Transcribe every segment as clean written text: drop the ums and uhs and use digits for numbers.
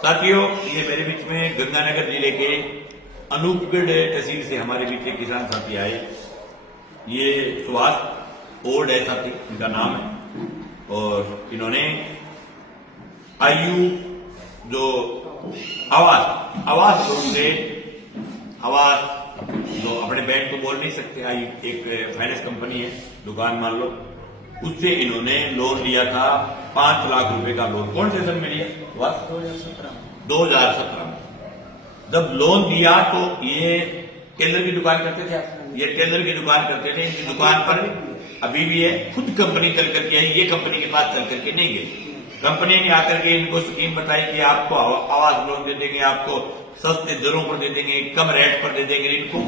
साथियों, ये मेरे बीच में गंगानगर जिले के अनूपगढ़ तहसील से हमारे बीच एक किसान साथी आए। ये सुभाष ओल्ड है साथी, इनका नाम है। और इन्होंने आयु जो आवास लोन से आवास जो अपने बैंक तो बोल नहीं सकते, आयु एक फाइनेंस कंपनी है, दुकान मान लो, उससे इन्होंने लोन लिया था 5 लाख रुपए का लोन। कौन से सन में लिया? 2017 में। जब लोन दिया तो ये टेलर की दुकान करते थे, ये टेलर की दुकान करते थे। इनकी दुकान पर अभी भी है, खुद कंपनी चल करके आई, ये कंपनी के पास चल करके नहीं गई। कंपनी ने आकर के इनको स्कीम बताई कि आपको आवास लोन दे देंगे, आपको सस्ते दरों पर दे देंगे, कम रेट पर दे देंगे। इनको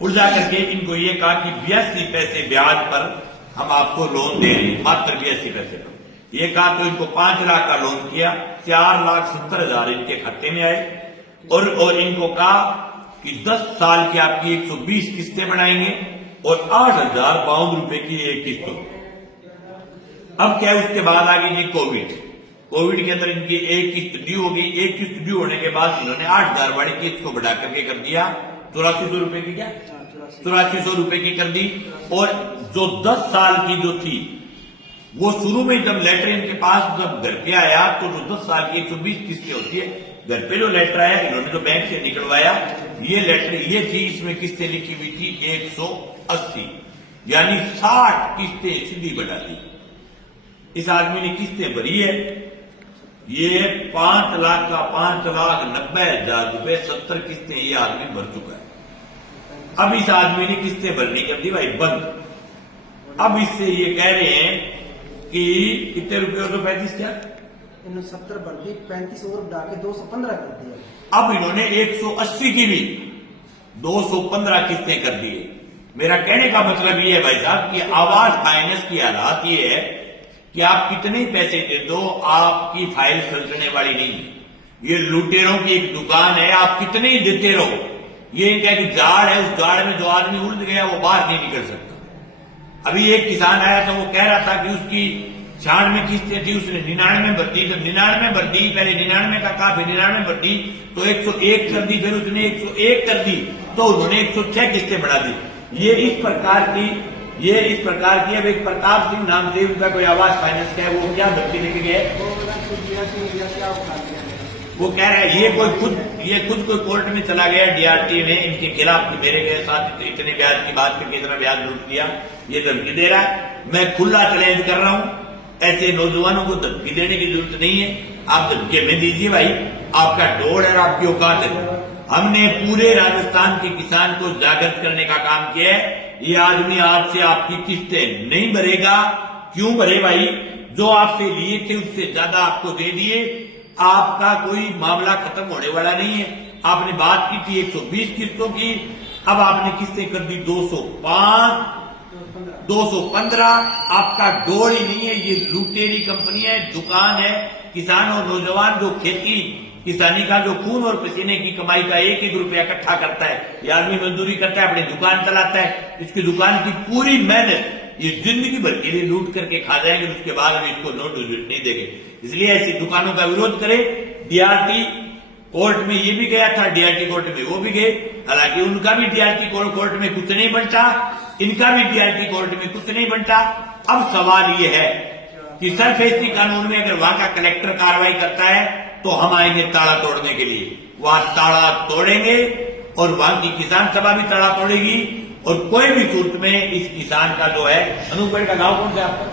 उड़ जा करके इनको ये कहा कि 82 पैसे ब्याज पर हम आपको लोन दे रहे हैं, मात्र 82 पैसे पर। ये कहा तो इनको 5 लाख का लोन किया, 4,70,000 इनके खाते में आए। और इनको कहा कि 10 साल की आपकी 120 किस्तें बनाएंगे और 8,052 रुपए की एक किस्त होगी। अब क्या है, उसके बाद आ गई जी कोविड के अंदर इनकी एक किस्त ड्यू हो गई। एक किस्त ड्यू होने के बाद इन्होंने 8,000 वाली किस्त को बढ़ा करके कर दिया 8400 रुपए की, क्या 8400 रुपए की कर दी। और जो 10 साल की जो थी वो शुरू में जब लेटर इनके पास जब घर पे आया तो जो 10 साल की 120 किस्तें होती है, घर पे जो लेटर आया इन्होंने जो बैंक से निकलवाया, ये लेटर ये थी, इसमें किस्तें लिखी हुई थी 180, यानी 60 किस्तें सीधी बढ़ा दी। इस आदमी ने किस्तें भरी है, ये 5 लाख का 5,90,000 रुपए 70 किस्तें ये आदमी भर चुका है। अब इस आदमी ने किस्तें भरनी कर दी भाई बंद। अब इससे ये कह रहे हैं कि कितने रुपए हो तो 35 क्या 70 भर दी, 35 और बढ़ा के 215 कर दिया। अब इन्होंने 180 की भी 215 किस्तें कर दी है। मेरा कहने का मतलब ये है भाई साहब कि आवास फाइनेंस की हालात ये है कि आप कितने पैसे दे दो, आपकी फाइल सलटने वाली नहीं है। ये लुटेरों की एक दुकान है, आप कितने ही देते रहो। ये क्या कि जाड़ है, उस जाड़ में जो आदमी उलझ गया वो बाहर नहीं निकल सकता। अभी एक किसान आया था, वो कह रहा था कि उसकी 66 में किस्तें थी, उसने 99 भर दी। जब 99 भर दी, पहले 99 का कहा, फिर 99 भर दी तो 101 कर दी, फिर उसने 101 कर दी तो उन्होंने 106 किस्तें बढ़ा दी। ये इस प्रकार की अब एक प्रताप सिंह नाम से उनका कोई आवास फाइनेंस का है, वो क्या धमकी लेके गए, वो कह रहा है ये खुद कोई कोर्ट में चला गया, डीआरटी ने इनके खिलाफ मेरे के साथ इतने ब्याज की बात करके इतना ब्याज लूट लिया, ये धमकी दे रहा है। मैं खुला चैलेंज कर रहा हूं, ऐसे नौजवानों को धमकी देने की जरूरत नहीं है। आप धमकी में दीजिए भाई, आपका डोर है, आपकी औकात है। हमने पूरे राजस्थान के किसान को जागृत करने का काम किया है। ये आदमी आज से आपकी किस्तें नहीं भरेगा। क्यों भरे भाई? जो आपसे लिए थे उससे ज्यादा आपको दे दिए, आपका कोई मामला खत्म होने वाला नहीं है। आपने बात की थी 120 किस्तों की, अब आपने किस्तें कर दी 205, 215। आपका डोर ही नहीं है, ये लुटेरी कंपनी है, दुकान है। किसान और नौजवान जो खेती किसानी का जो खून और पसीने की कमाई का एक एक रुपया इकट्ठा करता है, ये आदमी मजदूरी करता है, अपनी दुकान चलाता है। इसकी दुकान की पूरी मेहनत ये जिंदगी भर के लिए लूट करके खा जाएंगे, उसके बाद हम इसको नो डिजिट नहीं देंगे। इसलिए ऐसी दुकानों का विरोध करें। डीआरटी कोर्ट में ये भी गया था, डीआरटी कोर्ट में वो भी गए, हालांकि उनका भी डीआरटी कोर्ट में कुछ नहीं बनता, इनका भी डीआरटी कोर्ट में कुछ नहीं बनता। अब सवाल ये है कि सरफेसी कानून में अगर वहां का कलेक्टर कार्रवाई करता है तो हम आएंगे ताला तोड़ने के लिए, वहां ताला तोड़ेंगे और वहां की किसान सभा भी ताला तोड़ेगी। और कोई भी सूरत में इस किसान का जो है, अनूपगढ़ का गांव कौन सा आपका?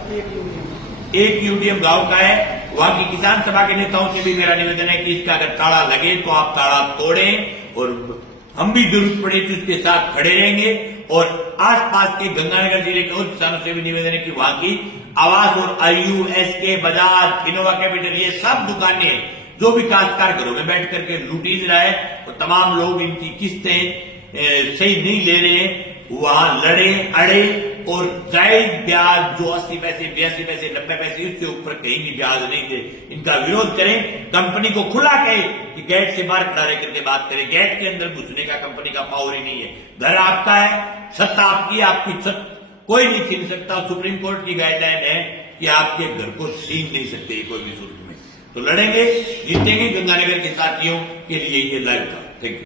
एक यूडीएम गांव का है। वहां की किसान सभा के नेताओं से भी मेरा निवेदन है कि इसका अगर ताला लगे तो आप ताला तोड़ें, और हम भी जरूरत पड़े तो इसके साथ खड़े रहेंगे। और आसपास के गंगानगर जिले के और किसानों से भी निवेदन है कि वहां की आवास और आयु, एसके, बजाज, इनोवा कैपिटल, ये सब दुकानें जो भी काश्तकार घरों में बैठ करके लूटीज रहा है, तो तमाम लोग इनकी किस्तें सही नहीं ले रहे हैं, वहां लड़े अड़े और जायज ब्याज जो 80 पैसे, 82 पैसे, 90 पैसे, इससे ऊपर कहीं भी ब्याज नहीं दे। इनका विरोध करें। कंपनी को खुला कहे कि गेट से बाहर खड़ा रह करके बात करें। गेट के अंदर घुसने का कंपनी का पावर ही नहीं है। घर आपका है, छत आपकी, आपकी छत कोई नहीं छीन सकता। सुप्रीम कोर्ट की गाइडलाइन है कि आपके घर को छीन नहीं सकते कोई भी सूरत में। तो लड़ेंगे, जीतेंगे। गंगानगर के साथियों के लिए ये लाइव था। Thank you.